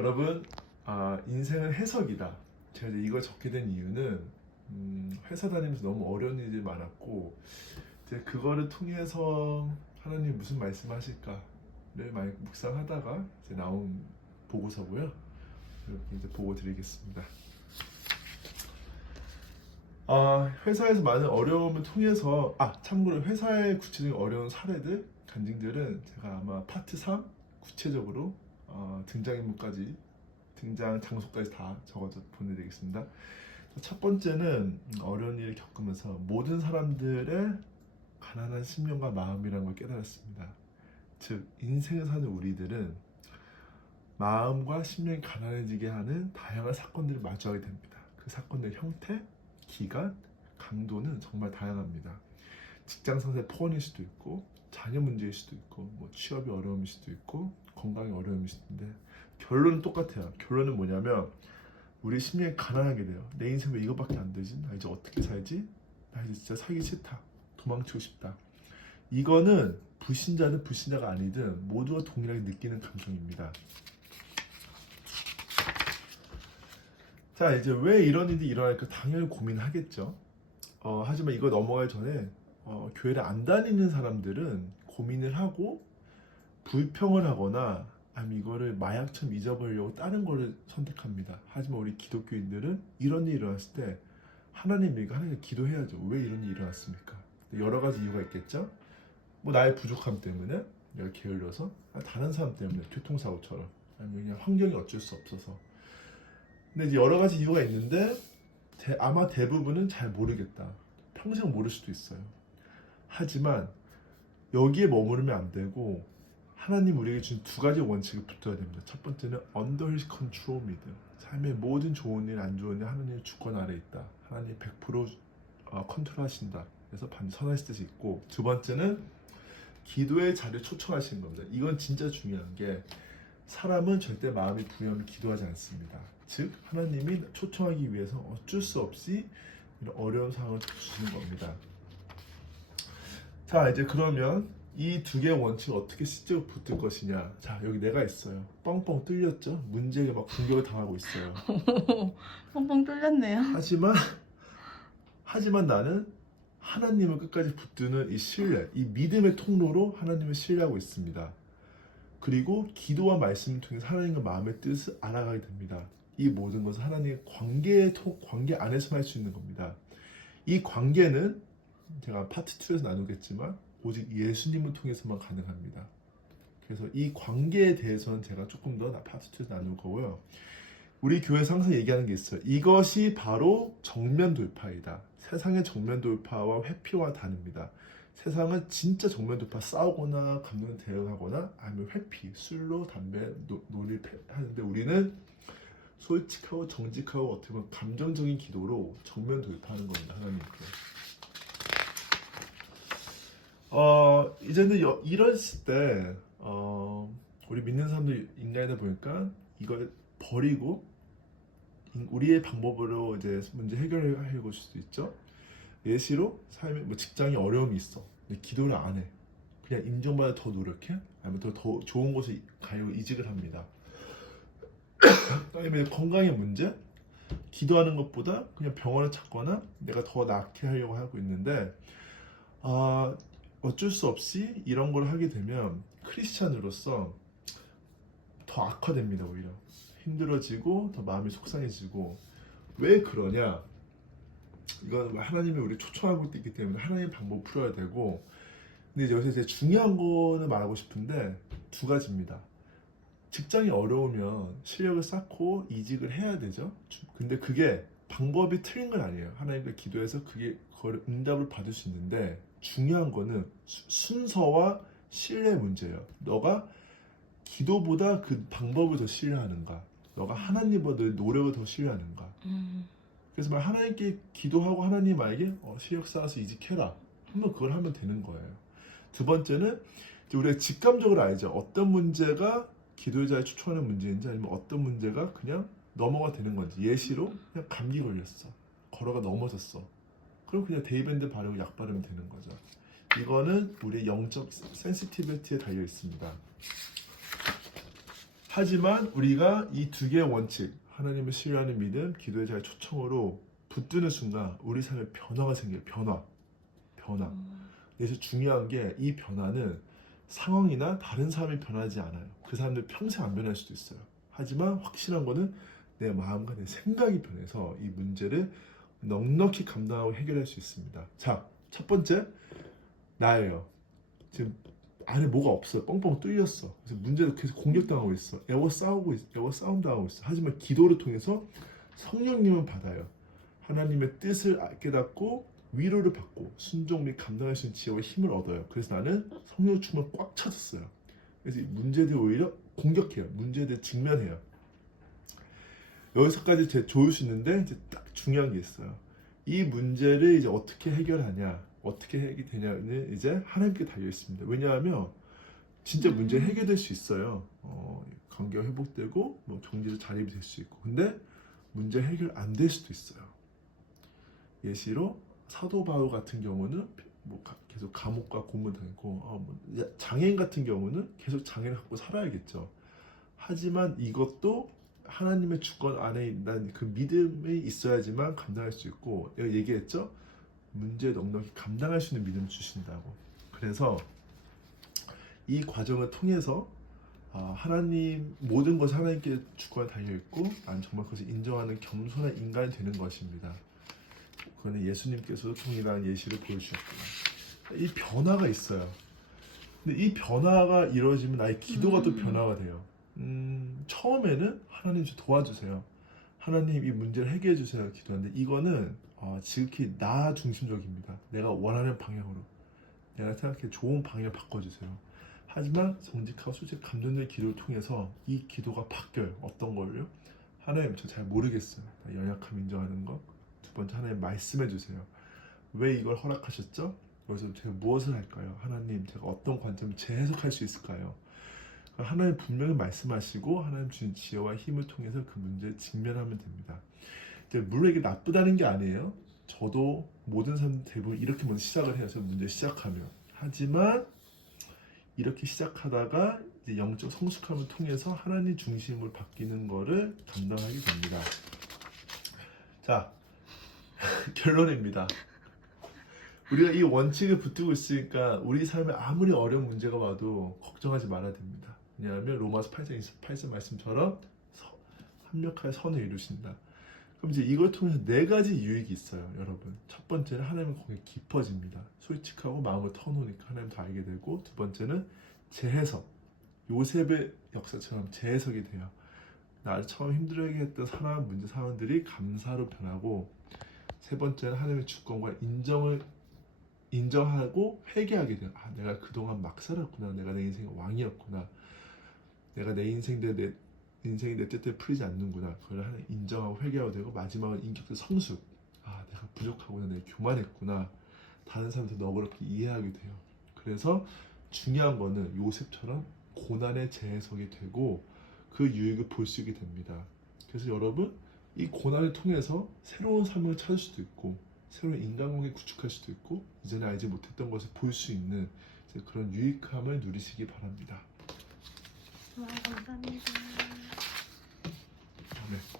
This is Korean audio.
여러분, 인생은 해석이다. 제가 이제 이걸 적게 된 이유는 회사 다니면서 너무 어려운 일이 많았고 이제 그거를 통해서 하나님 무슨 말씀하실까를 많이 묵상하다가 이제 나온 보고서고요. 이렇게 이제 보고 드리겠습니다. 회사에서 많은 어려움을 통해서 참고로 회사의 구체적인 어려운 사례들, 간증들은 제가 아마 파트 3 구체적으로 등장인물까지 등장 장소까지 다 적어서 보내드리겠습니다. 첫 번째는 어려운 일을 겪으면서 모든 사람들의 가난한 심령과 마음이라는 걸 깨달았습니다. 즉 인생을 사는 우리들은 마음과 심령이 가난해지게 하는 다양한 사건들을 마주하게 됩니다. 그 사건들의 형태, 기간, 강도는 정말 다양합니다. 직장 상사의 포원일 수도 있고 자녀 문제일 수도 있고 취업이 어려움일 수도 있고 건강이 어려움일 수도 있는데 결론은 똑같아요. 결론은 뭐냐면 우리 심령이 가난하게 돼요. 내 인생 왜 이거밖에 안 되지? 나 이제 어떻게 살지? 나 이제 진짜 살기 싫다. 도망치고 싶다. 이거는 불신자든 불신자가 아니든 모두가 동일하게 느끼는 감정입니다. 자, 이제 왜 이런 일이 일어날까 당연히 고민하겠죠. 하지만 이거 넘어가기 전에 교회를 안 다니는 사람들은 고민을 하고 불평을 하거나 아니면 이거를 마약처럼 잊어버리려고 다른 거를 선택합니다. 하지만 우리 기독교인들은 이런 일이 일어났을 때 하나님에게 기도해야죠. 왜 이런 일이 일어났습니까? 여러 가지 이유가 있겠죠. 나의 부족함 때문에 내가 게을러서, 다른 사람 때문에 교통사고처럼, 아니면 그냥 환경이 어쩔 수 없어서. 근데 이제 여러 가지 이유가 있는데 아마 대부분은 잘 모르겠다. 평생 모를 수도 있어요. 하지만 여기에 머무르면 안 되고 하나님 우리에게 준 두 가지 원칙을 붙들어야 됩니다. 첫 번째는 under his control 믿음. 삶의 모든 좋은 일, 안 좋은 일 하나님의 주권 아래 있다. 하나님 100% 컨트롤하신다. 그래서 반드시 선하실 뜻이 있고, 두 번째는 기도의 자리를 초청하시는 겁니다. 이건 진짜 중요한 게 사람은 절대 마음이 부여하면 기도하지 않습니다. 즉 하나님이 초청하기 위해서 어쩔 수 없이 이런 어려운 상황을 주시는 겁니다. 자, 이제 그러면 이 두 개의 원칙을 어떻게 실제로 붙들 것이냐. 자, 여기 내가 있어요. 뻥뻥 뚫렸죠? 문제에 막 공격을 당하고 있어요. 뻥뻥 뚫렸네요. 하지만 나는 하나님을 끝까지 붙드는 이 신뢰, 이 믿음의 통로로 하나님을 신뢰하고 있습니다. 그리고 기도와 말씀을 통해서 하나님과 마음의 뜻을 알아가게 됩니다. 이 모든 것은 하나님의 관계 안에서 할 수 있는 겁니다. 이 관계는 제가 파트 2에서 나누겠지만 오직 예수님을 통해서만 가능합니다. 그래서 이 관계에 대해서는 제가 조금 더 파트 2에서 나눌 거고요. 우리 교회에서 항상 얘기하는 게 있어요. 이것이 바로 정면 돌파이다. 세상의 정면 돌파와 회피와 다릅니다. 세상은 진짜 정면 돌파, 싸우거나 감정 대응하거나 아니면 회피, 술로 담배 놀이를 하는데 우리는 솔직하고 정직하고 어떻게 보면 감정적인 기도로 정면 돌파하는 겁니다. 하나님께. 이제는 이랬을 때 우리 믿는 사람들 인간이다 보니까 이걸 버리고 우리의 방법으로 이제 문제 해결해 볼 수도 있죠. 예시로 삶에 직장에 어려움이 있어. 근데 기도를 안 해. 그냥 인정받아 더 노력해. 아니면 더 좋은 곳에 가려고 이직을 합니다. 아니면 건강의 문제, 기도하는 것보다 그냥 병원을 찾거나 내가 더 낫게 하려고 하고 있는데 어쩔 수 없이 이런 걸 하게 되면 크리스찬으로서 더 악화됩니다. 오히려 힘들어지고 더 마음이 속상해지고. 왜 그러냐? 이건 하나님이 우리 초청하고 있기 때문에 하나님의 방법을 풀어야 되고, 근데 여기서 이제 중요한 거는 말하고 싶은데 두 가지입니다. 직장이 어려우면 실력을 쌓고 이직을 해야 되죠. 근데 그게 방법이 틀린 건 아니에요. 하나님과 기도해서 그걸 응답을 받을 수 있는데 중요한 거는 순서와 신뢰의 문제예요. 너가 기도보다 그 방법을 더 신뢰하는가, 너가 하나님보다 노력을 더 신뢰하는가. 그래서 하나님께 기도하고 하나님에게 실력 쌓아서 이직해라 하면 그걸 하면 되는 거예요. 두 번째는 우리가 직감적으로 알죠. 어떤 문제가 기도의 자리에 초청하는 문제인지 아니면 어떤 문제가 그냥 넘어가 되는 건지. 예시로 그냥 감기 걸렸어. 걸어가 넘어졌어. 그럼 그냥 데이밴드 바르고 약 바르면 되는 거죠. 이거는 우리의 영적 센시티비티에 달려 있습니다. 하지만 우리가 이 두 개의 원칙, 하나님을 신뢰하는 믿음, 기도의 자의 초청으로 붙드는 순간 우리 삶에 변화가 생겨요. 변화. 그래서 중요한 게 이 변화는 상황이나 다른 사람이 변하지 않아요. 그 사람들 평생 안 변할 수도 있어요. 하지만 확실한 거는 내 마음과 내 생각이 변해서 이 문제를 넉넉히 감당하고 해결할 수 있습니다. 자, 첫 번째 나예요. 지금 안에 뭐가 없어요. 뻥뻥 뚫렸어. 그래서 문제도 계속 공격당하고 있어. 싸움 당하고 있어. 하지만 기도를 통해서 성령님은 받아요. 하나님의 뜻을 깨닫고 위로를 받고 순종 및 감당할 수 있는 지혜와 힘을 얻어요. 그래서 나는 성령 충만 꽉 차졌어요. 그래서 이 문제들 오히려 공격해요. 문제들 직면해요. 여기서까지 제 좋을 수 있는데 이제 딱 중요한 게 있어요. 이 문제를 이제 어떻게 해결하냐, 어떻게 해결되냐는 이제 하나님께 달려 있습니다. 왜냐하면 진짜 문제 해결될 수 있어요. 관계가 회복되고 뭐 경제도 자립이 될 수 있고, 근데 문제 해결 안 될 수도 있어요. 예시로 사도 바울 같은 경우는 뭐 계속 감옥과 고문 당했고, 장애인 같은 경우는 계속 장애를 갖고 살아야겠죠. 하지만 이것도 하나님의 주권 안에 있는 그 믿음이 있어야지만 감당할 수 있고, 내가 얘기했죠? 문제 넉넉히 감당할 수 있는 믿음을 주신다고. 그래서 이 과정을 통해서 하나님 모든 것이 하나님께 주권에 달려 있고, 난 정말 그것을 인정하는 겸손한 인간이 되는 것입니다. 그거는 예수님께서도 동일한 예시를 보여주셨고요. 이 변화가 있어요. 근데 이 변화가 이루어지면 나의 기도가 또 변화가 돼요. 처음에는 하나님 좀 도와주세요. 하나님 이 문제를 해결해 주세요. 기도하는데 이거는 지극히 나 중심적입니다. 내가 원하는 방향으로, 내가 생각해 좋은 방향을 바꿔주세요. 하지만 정직하고 솔직히 감정된 기도를 통해서 이 기도가 바뀌어요. 어떤 걸요? 하나님 저 잘 모르겠어요. 연약함 인정하는 거. 두 번째, 하나님 말씀해 주세요. 왜 이걸 허락하셨죠? 그래서 제가 무엇을 할까요? 하나님 제가 어떤 관점을 재해석할 수 있을까요? 하나님 분명히 말씀하시고 하나님 주신 지혜와 힘을 통해서 그 문제에 직면하면 됩니다. 물론 이게 나쁘다는 게 아니에요. 저도 모든 사람들 대부분 이렇게 먼저 시작을 해서 문제 시작하면, 하지만 이렇게 시작하다가 이제 영적 성숙함을 통해서 하나님 중심으로 바뀌는 거를 감당하게 됩니다. 자, 결론입니다. 우리가 이 원칙을 붙들고 있으니까 우리 삶에 아무리 어려운 문제가 와도 걱정하지 말아야 됩니다. 왜냐하면 로마서 8장 28절 말씀처럼 합력하여 선을 이루신다. 그럼 이제 이걸 통해서 네 가지 유익이 있어요, 여러분. 첫 번째는 하나님은 거기에 깊어집니다. 솔직하고 마음을 터놓으니까 하나님 더 알게 되고, 두 번째는 재해석, 요셉의 역사처럼 재해석이 돼요. 나를 처음 힘들어하게 했던 사람, 문제 상황들이 감사로 변하고, 세 번째는 하나님의 주권과 인정하고 회개하게 돼요. 내가 그동안 막 살았구나. 내가 내 인생의 왕이었구나. 내가 내 인생이 내 뜻대로 풀리지 않는구나. 그걸 하나님 인정하고 회개하게 되고, 마지막은 인격적 성숙. 내가 부족하구나. 내가 교만했구나. 다른 사람한테 너그럽게 이해하게 돼요. 그래서 중요한 거는 요셉처럼 고난의 재해석이 되고 그 유익을 볼 수 있게 됩니다. 그래서 여러분, 이 고난을 통해서 새로운 삶을 찾을 수도 있고, 새로운 인간관계 구축할 수도 있고, 이전에 알지 못했던 것을 볼 수 있는 그런 유익함을 누리시기 바랍니다. 감사합니다. 네.